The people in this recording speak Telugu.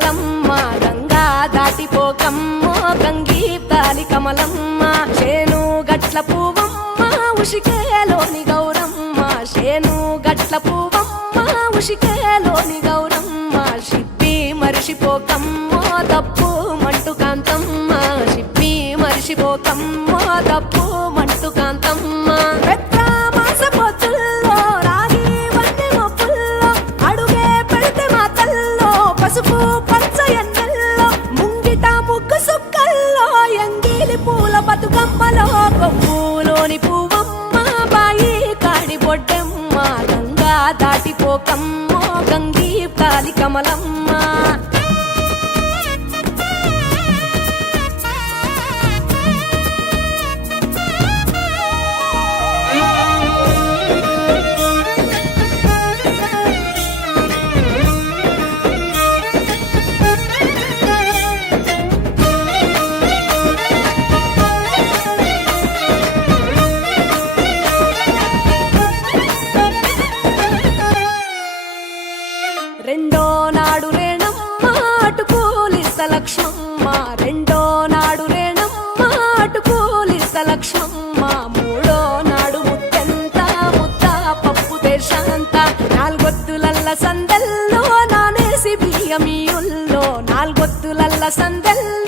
కమలమ్మ గంగా దాటిపోకమ్మో గంగీతాలి కమలమ్మ చేను గట్ల పువ్వమ్మ ఉషికేలోని గౌరమ్మ చేను గట్ల పువ్వమ్మ ఉషికేలోని గౌరమ్మ షిప్పి మరిషిపోకమ్మో తప్పు మంటు కాంతమ్మ షిప్పి మరిషిపోకమ్మో తప్పు మంటు కాంతమ్మ పసుపు పచ్చ ఎన్నెల్లో ముంగిట ముగ్గు సుక్కల్లో ఎంగిలి పూల బతుకమ్మలో కొమ్ములోని పువ్వమ్మ బాయి కాడి బొడ్డెమ్మ గంగా దాటిపోకమ్మో గంగీ కాలి కమలమ్మ రెండో నాడు రేణమ్మ అటుకూలిస్త లక్ష్మమ్మ రెండో నాడు రేణమ్మ అటుకూలిస్త లక్ష్మమ్మ మూడో నాడు ముత్తెంత ముద్ద పప్పు దేశాంత నాలుగొత్తులల్ల సందెల్లో నానేసి బియ్యమియుల్లో నాలుగొత్తులల్ల సందెల్లో